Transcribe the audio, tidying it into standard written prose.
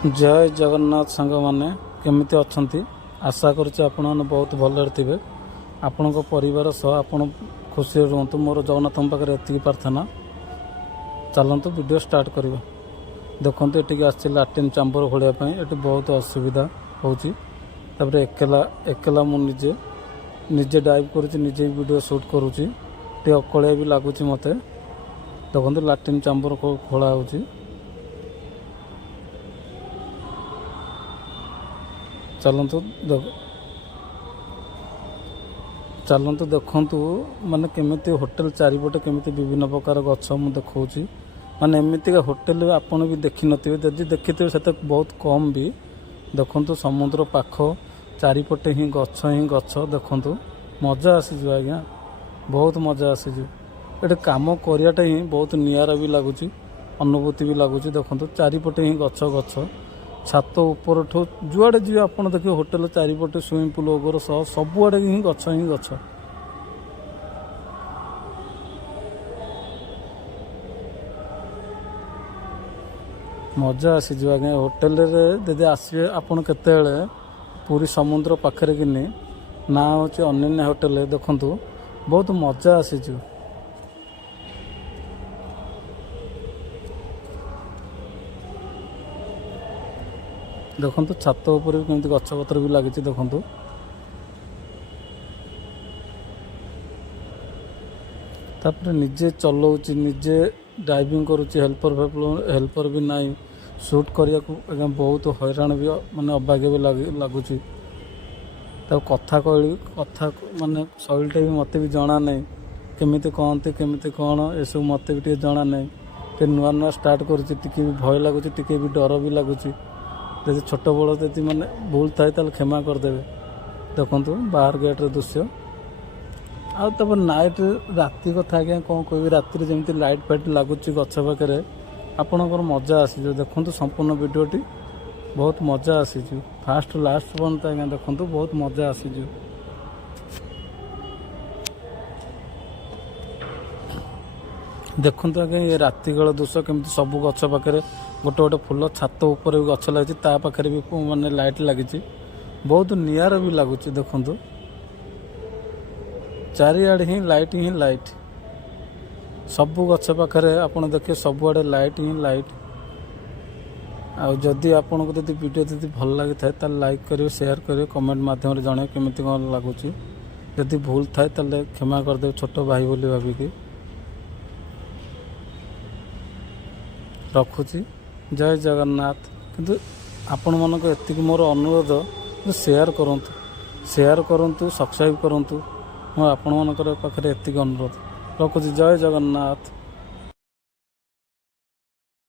जय जगन्नाथ सांग मैंने केमिति अच्छंती आशा करुच्चे आपण मैंने बहुत भलरे थे आपण परिवार सह आपण खुशी रुहतु मोर जगन्नाथ पाखे एति प्रार्थना चलतु वीडियो स्टार्ट करवा देखो ये आस लाट्रिन चांबर खोलियापाई ये बहुत असुविधा होपर एकला एकला मुझे निजे डाइव करुचे वीडियो शूट करुच्ची अकलिया भी लगुच मत देखो लाट्रिन चांबर खोला हो चलतु देखु माने केमिति होटल चारिपटे केमिति विभिन्न प्रकार गछ मु देखौची माने एमितिका होटल आपण भी देखि नथिबे जदि देखिथिबे सेते बहुत कम भी देखु समुद्र पाख चारिपटे ही गछ देखु मजा आसीजो आज्ञा बहुत मजा आसीजो ये काम करियाटा ही बहुत नियारा भी लगुच अनुभूति भी लगुच देखु चारिपटे ही गछ गछ छात ऊपर जुआड़े जी आप देखिए होटेल चारिपटे स्विमिंग पूल ओवर सह सबुआड़े ही गछ मजा आसीज आज्ञा होटेल जदि आसवे आपड़ केत पूरी समुद्र पाखे कि ना हूँ अनन्या होटेल देखु बहुत मजा आसीज देखु छात उपर भी कमी गछपतर भी लगी देखु तापर निजे चलाऊँ निजे ड्राइविंग करुच्ची हेल्पर भी नहीं शूट करने को बहुत हैरान भी माने अभाग्य भी लगुच कथा कहली कथा माने शैलीटा भी मत भी जना नहीं केमिति कहते केमिति कौन एसब मत भी जना नहीं नुआ नुआ स्टार्ट करुच्ची टिके भी भय लगुच टिके भी डर भी लगुच जब छोट बड़ जब मैंने भूल थाए तो क्षमा करदे देखु बाहर गेट्र दृश्य आपर नाइट राति कथा आज्ञा कौन कह राति जमी लाइट फाइट लगुच गछ पाखे आपणकर मजा आसीज देखु संपूर्ण वीडियोटी बहुत मजा आसीज फास्ट लास्ट पर्यंत आज्ञा देखु बहुत मजा आसीज देखु आज्ञा ये राति काल दृश्य केमती सब गछ पाखे गोटे गोटे फुल छात उपर भी गछ लगी पाखे भी माने लाइट लगी बहुत नियारा भी लगुच देखु चारिआडे ही लाइट सबू गछ पाखे आपड़ देखिए सबुआडे लाइट ही लाइट आदि आपन को जब वीडियो जब भल लगी था लाइक करेंगे शेयर करेंगे कमेंट मध्यम जन केमी कौन लगुच जदि भूल थाए ताले क्षमा करदे छोट भाई बोली भाविकी रखुची जय जगन्नाथ किंतु आपण मानक एतिक मोर अनुरोध शेयर करूँ सब्सक्राइब करूँ मो आपण मानकर पाखे एतिक अनुरोध रखुची जय जगन्नाथ।